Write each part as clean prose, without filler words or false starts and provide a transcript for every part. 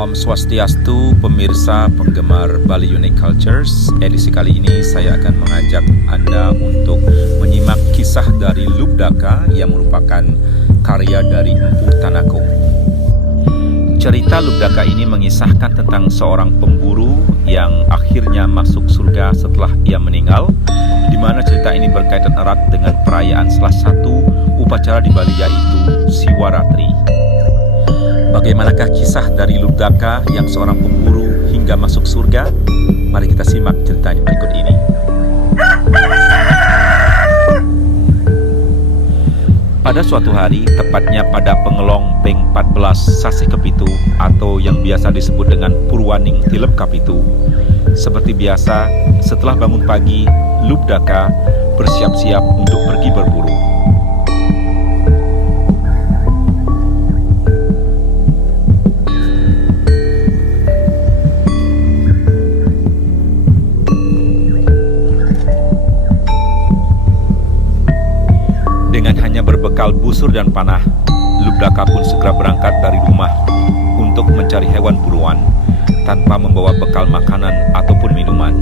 Om Swastiastu, pemirsa penggemar Bali Unique Cultures. Edisi kali ini saya akan mengajak Anda untuk menyimak kisah dari Lubdaka yang merupakan karya dari Empu Tanakum. Cerita Lubdaka ini mengisahkan tentang seorang pemburu yang akhirnya masuk surga setelah ia meninggal, di mana cerita ini berkaitan erat dengan perayaan salah satu upacara di Bali, yaitu Siwaratri. Bagaimanakah kisah dari Lubdaka yang seorang pemburu hingga masuk surga? Mari kita simak ceritanya berikut ini. Pada suatu hari, tepatnya pada pengelong Peng 14 Sasih Kepitu atau yang biasa disebut dengan Purwaning Tilep Kapitu. Seperti biasa, setelah bangun pagi, Lubdaka bersiap-siap untuk pergi berburu. Dengan hanya berbekal busur dan panah, Lubdaka pun segera berangkat dari rumah untuk mencari hewan buruan tanpa membawa bekal makanan ataupun minuman.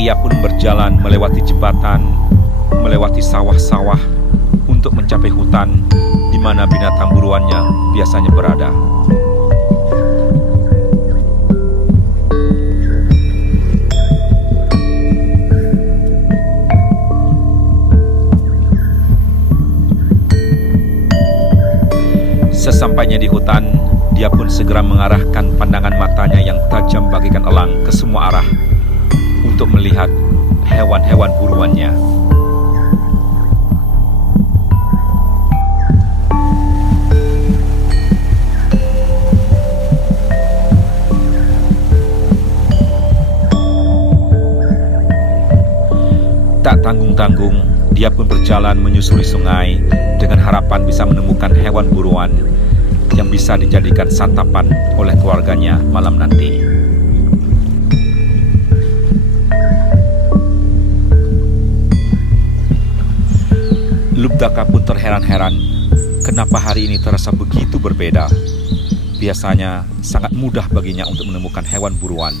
Ia pun berjalan melewati jembatan, melewati sawah-sawah untuk mencapai hutan di mana binatang buruannya biasanya berada. Sesampainya di hutan, dia pun segera mengarahkan pandangan matanya yang tajam bagaikan elang ke semua arah untuk melihat hewan-hewan buruannya. Tak tanggung-tanggung, dia pun berjalan menyusuri sungai dengan harapan bisa menemukan hewan buruan yang bisa dijadikan santapan oleh keluarganya malam nanti. Lubdaka pun terheran-heran kenapa hari ini terasa begitu berbeda. Biasanya sangat mudah baginya untuk menemukan hewan buruan,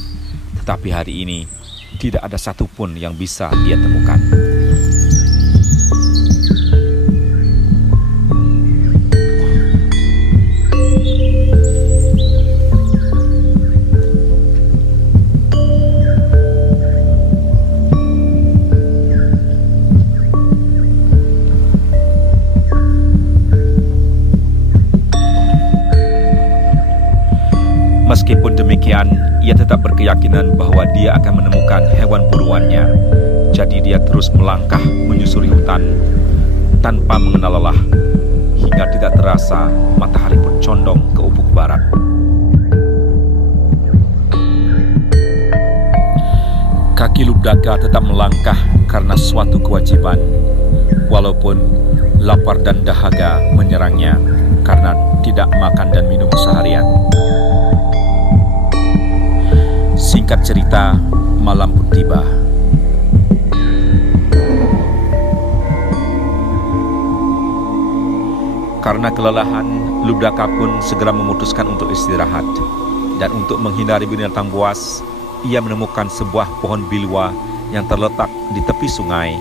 tetapi hari ini tidak ada satupun yang bisa dia temukan. Meskipun demikian, ia tetap berkeyakinan bahwa dia akan menemukan hewan buruannya. Jadi dia terus melangkah menyusuri hutan tanpa mengenal lelah, hingga tidak terasa matahari pun condong ke ufuk barat. Kaki Lubdaka tetap melangkah karena suatu kewajiban, walaupun lapar dan dahaga menyerangnya karena tidak makan dan minum seharian. Singkat cerita, malam pun tiba. Karena kelelahan, Lubdaka pun segera memutuskan untuk istirahat. Dan untuk menghindari binatang buas, ia menemukan sebuah pohon bilwa yang terletak di tepi sungai,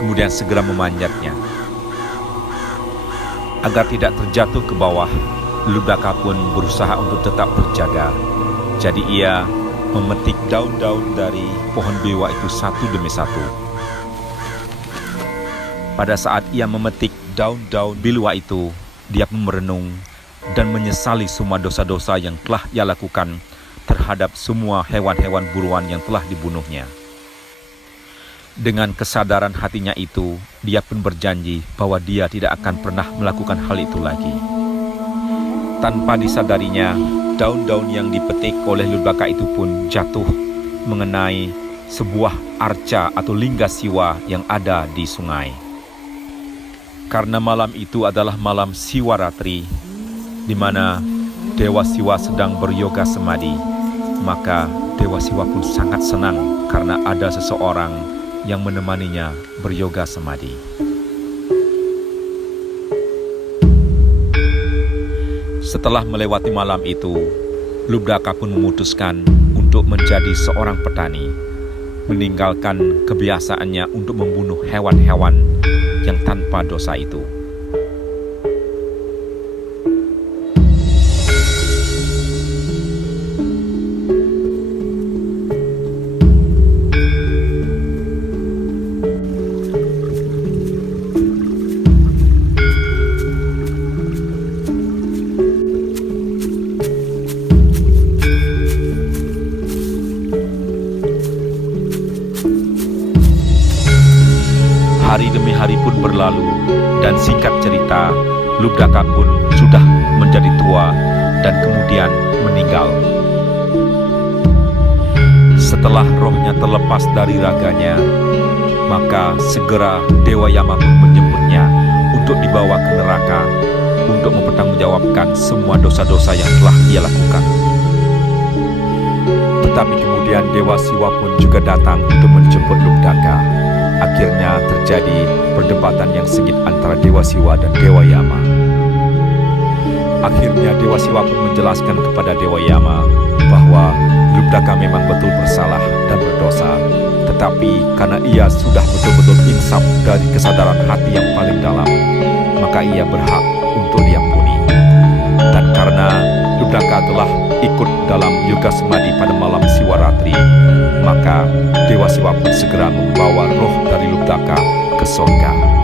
kemudian segera memanjatnya. Agar tidak terjatuh ke bawah, Lubdaka pun berusaha untuk tetap terjaga. Jadi ia memetik daun-daun dari pohon bilwa itu satu demi satu. Pada saat ia memetik daun-daun bilwa itu, dia pun merenung dan menyesali semua dosa-dosa yang telah ia lakukan terhadap semua hewan-hewan buruan yang telah dibunuhnya. Dengan kesadaran hatinya itu, dia pun berjanji bahwa dia tidak akan pernah melakukan hal itu lagi. Tanpa disadarinya, daun-daun yang dipetik oleh Lubdaka itu pun jatuh mengenai sebuah arca atau lingga siwa yang ada di sungai. Karena malam itu adalah malam Siwaratri, di mana Dewa Siwa sedang beryoga semadi, maka Dewa Siwa pun sangat senang karena ada seseorang yang menemaninya beryoga samadhi. Setelah melewati malam itu, Lubdaka pun memutuskan untuk menjadi seorang petani, meninggalkan kebiasaannya untuk membunuh hewan-hewan yang tanpa dosa itu. Hari demi hari pun berlalu, dan singkat cerita, Lubdaka pun sudah menjadi tua dan kemudian meninggal. Setelah rohnya terlepas dari raganya, maka segera Dewa Yama pun menjemputnya untuk dibawa ke neraka untuk mempertanggungjawabkan semua dosa-dosa yang telah ia lakukan. Tetapi kemudian Dewa Siwa pun juga datang untuk menjemput Lubdaka. Akhirnya terjadi perdebatan yang sengit antara Dewa Siwa dan Dewa Yama. Akhirnya Dewa Siwa pun menjelaskan kepada Dewa Yama bahwa Lubdaka memang betul bersalah dan berdosa, tetapi karena ia sudah betul-betul insaf dari kesadaran hati yang paling dalam, maka ia berhak untuk diampuni. Dan karena Lubdaka telah ikut dalam yoga samadhi pada malam Siwaratri, maka Dewa Siwa pun segera membawa roh dari Lubdaka ke surga.